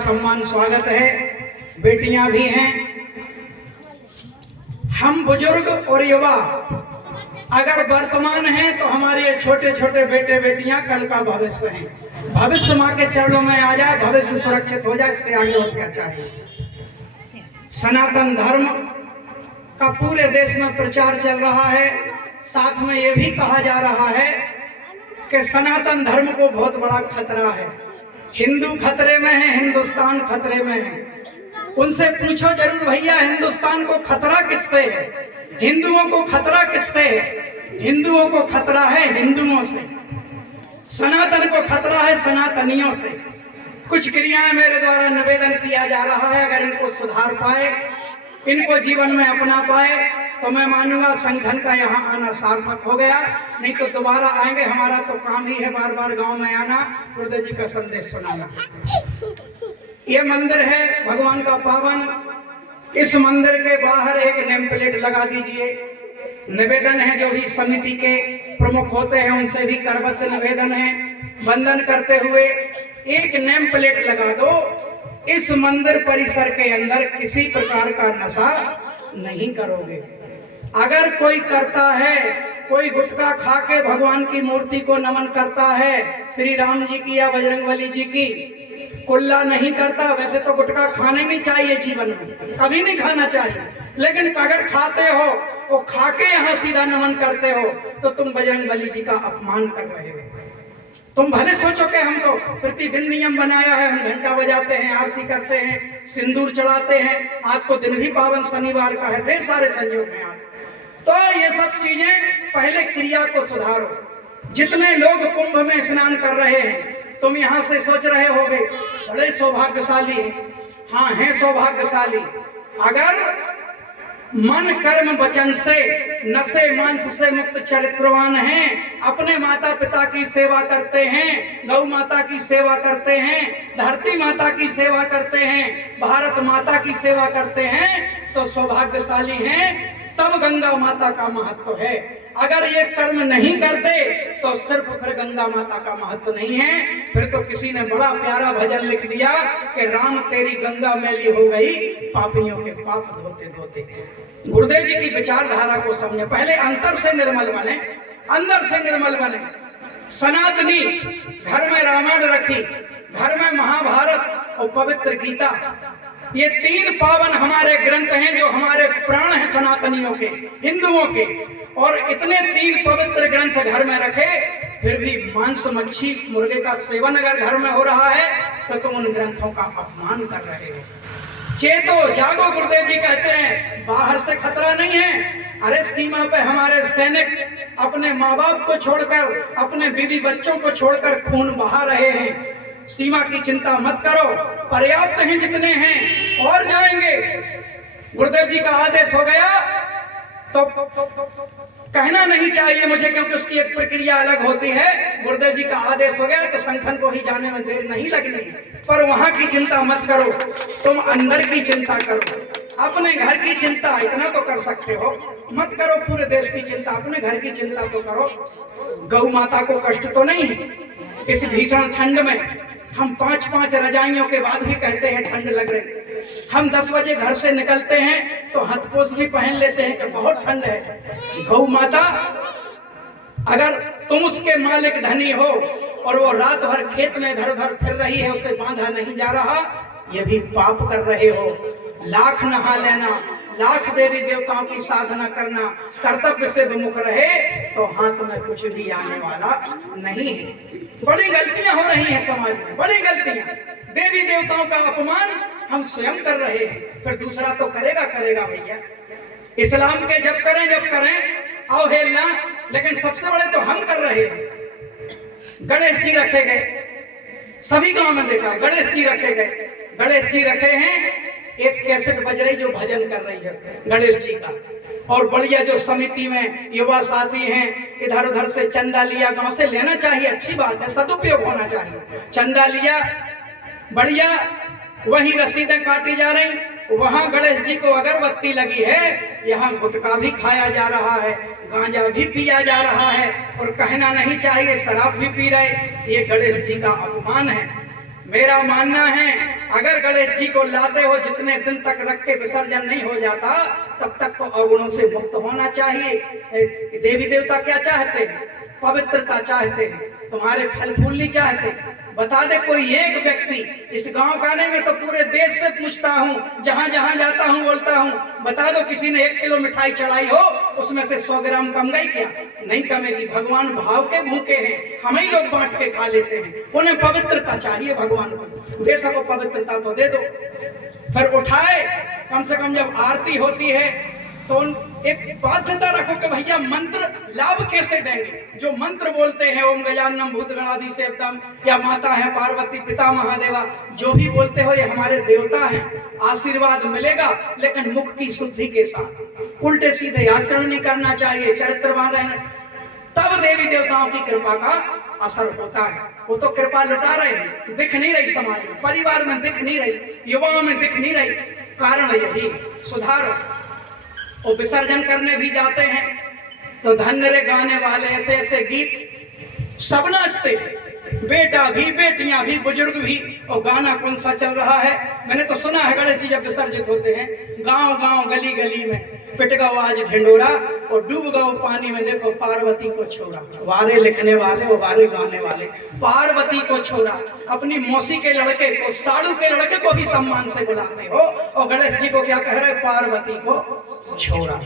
सम्मान स्वागत है। बेटियां भी हैं। हम बुजुर्ग और युवा अगर वर्तमान हैं तो हमारे ये छोटे छोटे बेटे बेटियां कल का भविष्य हैं। भविष्य माँ के चरणों में आ जाए, भविष्य सुरक्षित हो जाए, इससे आगे और क्या चाहिए। सनातन धर्म का पूरे देश में प्रचार चल रहा है। साथ में ये भी कहा जा रहा है कि सनातन धर्म को बहुत बड़ा खतरा है। हिंदू खतरे में है, हिंदुस्तान खतरे में है। उनसे पूछो जरूर, भैया हिंदुस्तान को खतरा किससे है, हिंदुओं को खतरा किससे है? हिंदुओं को खतरा है हिंदुओं से, सनातन को खतरा है सनातनियों से। कुछ क्रियाएं मेरे द्वारा निवेदन किया जा रहा है, अगर इनको सुधार पाए, इनको जीवन में अपना पाए तो मैं मानूंगा संगठन का यहाँ आना सार्थक हो गया। नहीं तो दोबारा आएंगे, हमारा तो काम ही है बार बार गांव में आना, गुरुदेव जी का संदेश सुनाना। ये मंदिर है भगवान का पावन। इस मंदिर के बाहर एक नेम प्लेट लगा दीजिए। निवेदन है, जो भी समिति के प्रमुख होते हैं उनसे भी करबद्ध निवेदन है, वंदन करते हुए एक नेम प्लेट लगा दो। इस मंदिर परिसर के अंदर किसी प्रकार का नशा नहीं करोगे। अगर कोई करता है, कोई गुटखा खा के भगवान की मूर्ति को नमन करता है, श्री राम जी की या बजरंगबली जी की, कुल्ला नहीं करता। वैसे तो गुटखा खाने नहीं चाहिए, जीवन में कभी नहीं खाना चाहिए, लेकिन अगर खाते हो, वो खा के यहाँ सीधा नमन करते हो, तो तुम बजरंगबली जी का अपमान कर रहे हो। तुम भले सोचो कि हम तो प्रतिदिन नियम बनाया है, हम घंटा बजाते हैं, आरती करते हैं, सिंदूर चढ़ाते हैं, आज को दिन भी पावन शनिवार का है, ढेर सारे संयोग हैं। तो ये सब चीजें पहले क्रिया को सुधारो। जितने लोग कुंभ में स्नान कर रहे हैं, तुम यहाँ से सोच रहे होगे बड़े सौभाग्यशाली हैं। हाँ, हैं सौभाग्यशाली। अगर मन कर्म वचन से नशे मांस से मुक्त चरित्रवान हैं, अपने माता पिता की सेवा करते हैं, गौ माता की सेवा करते हैं, धरती माता की सेवा करते हैं, भारत माता की सेवा करते हैं, तो सौभाग्यशाली हैं। तब गंगा माता का महत्व है। अगर ये कर्म नहीं करते तो सिर्फ फिर गंगा माता का महत्व नहीं है। फिर तो किसी ने बड़ा प्यारा भजन लिख दिया कि राम तेरी गंगा मैली हो गई, पापियों के पाप धोते धोते। गुरुदेव जी की विचारधारा को समझे, पहले अंतर से निर्मल बने, अंदर से निर्मल बने। सनातनी घर में रामायण रखी, घर में महाभारत और पवित्र गीता, ये तीन पावन हमारे ग्रंथ हैं जो हमारे प्राण हैं सनातनियों के, हिंदुओं के। और इतने तीन पवित्र ग्रंथ घर में रखे, फिर भी मांस मच्छी मुर्गे का सेवन अगर घर में हो रहा है तो तुम उन ग्रंथों का अपमान कर रहे हो। चेतो जागो, गुरुदेव जी कहते हैं, बाहर से खतरा नहीं है। अरे सीमा पे हमारे सैनिक अपने माँ बाप को छोड़कर, अपने बीवी बच्चों को छोड़कर खून बहा रहे हैं। सीमा की चिंता मत करो, पर्याप्त हैं जितने हैं, और जाएंगे। गुरुदेव जी का आदेश हो गया तो कहना नहीं चाहिए मुझे, क्योंकि उसकी एक प्रक्रिया अलग होती है। गुरुदेव जी का आदेश हो गया तो संगठन को ही जाने में देर नहीं लगनी। पर वहां की चिंता मत करो, तुम अंदर की चिंता करो, अपने घर की चिंता इतना तो कर सकते हो, मत करो पूरे देश की चिंता, अपने घर की चिंता तो करो। गौ माता को कष्ट तो नहीं है इस भीषण ठंड में। हम 5-5 रजाइयों के बाद भी कहते हैं ठंड लग रही। हम 10 बजे घर से निकलते हैं तो हथपोश भी पहन लेते हैं कि बहुत ठंड है। गौ माता, अगर तुम उसके मालिक धनी हो और वो रात भर खेत में इधर उधर फिर रही है, उसे बांधा नहीं जा रहा, ये भी पाप कर रहे हो। लाख नहा लेना, लाख देवी देवताओं की साधना करना, कर्तव्य से विमुख रहे तो हाथ में कुछ भी आने वाला नहीं है। बड़ी गलतियां हो रही हैं समाज में, बड़ी गलतियां। देवी देवताओं का अपमान हम स्वयं कर रहे हैं, फिर दूसरा तो करेगा करेगा भैया। इस्लाम के जब करें अवहेलना, लेकिन सबसे बड़े तो हम कर रहे हैं। गणेश जी रखे गए, सभी गांव में देखा, गणेश जी रखे गए। गणेश जी रखे हैं, एक कैसेट बज रही जो भजन कर रही है गणेश जी का। और बढ़िया जो समिति में युवा साथी हैं, इधर उधर से चंदा लिया, गांव से लेना चाहिए, अच्छी बात है, सदुपयोग होना चाहिए। चंदा लिया, बढ़िया, वही रसीदें काटी जा रही, वहां गणेश जी को अगरबत्ती लगी है, यहाँ गुटखा भी खाया जा रहा है, गांजा भी पिया जा रहा है, और कहना नहीं चाहिए शराब भी पी रहे। ये गणेश जी का अपमान है। मेरा मानना है अगर गणेश जी को लाते हो, जितने दिन तक रख के विसर्जन नहीं हो जाता तब तक तो अवगुणों से मुक्त होना चाहिए। देवी देवता क्या चाहते हैं? पवित्रता चाहते हैं, तुम्हारे फल फूल नहीं चाहते। बता दे कोई एक व्यक्ति, इस गांव का नहीं, मैं तो पूरे देश से पूछता हूँ, जहां जहां जाता हूँ बोलता हूँ, बता दो किसी ने 1 किलो मिठाई चढ़ाई हो, उसमें से 100 ग्राम कम गई क्या? नहीं कमेगी। भगवान भाव के भूखे हैं, हम ही लोग बांट के खा लेते हैं। उन्हें पवित्रता चाहिए, भगवान को दे सको पवित्रता तो दे दो। फिर उठाए, कम से कम जब आरती होती है तो एक बाध्यता रखो कि भैया मंत्र लाभ कैसे देंगे। जो मंत्र बोलते हैं, ओम गजाननम भूतगणाधि सेव्यम, या माता है पार्वती, पिता महादेवा, जो भी बोलते हो ये हमारे देवता हैं, आशीर्वाद मिलेगा, लेकिन मुख की शुद्धि के साथ। उल्टे सीधे आचरण नहीं करना चाहिए, चरित्रवान रहना, तब देवी देवताओं की कृपा का असर होता है। वो तो कृपा लुटा रहे हैं, दिख नहीं रही समाज में, परिवार में दिख नहीं रही, युवाओं में दिख नहीं रही। कारण यही सुधारो। और विसर्जन करने भी जाते हैं तो धन्य रे गाने वाले, ऐसे ऐसे गीत सब नाचते, बेटा भी, बेटियां भी, बुजुर्ग भी। और गाना कौन सा चल रहा है? मैंने तो सुना है गणेश जी जब विसर्जित होते हैं, गांव गांव गली गली में पिट गो आज ढिंडोरा और डूब गो पानी में, देखो पार्वती को छोड़ा। वारे लिखने वाले और वारे गाने वाले, पार्वती को छोड़ा। अपनी मौसी के लड़के को, साड़ू के लड़के को भी सम्मान से बुलाते हो, और गणेश जी को क्या कह रहे? पार्वती को छोड़ा।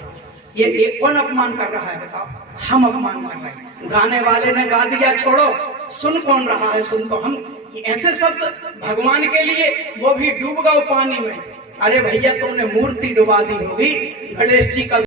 ये कौन अपमान कर रहा है बताओ? हम अपमान कर रहे हैं। गाने वाले ने गा दिया छोड़ो, सुन कौन रहा है? सुन तो हम। ऐसे शब्द भगवान के लिए, वो भी डूब गो पानी में। अरे भैया तुमने मूर्ति डुबा दी होगी। गणेश जी का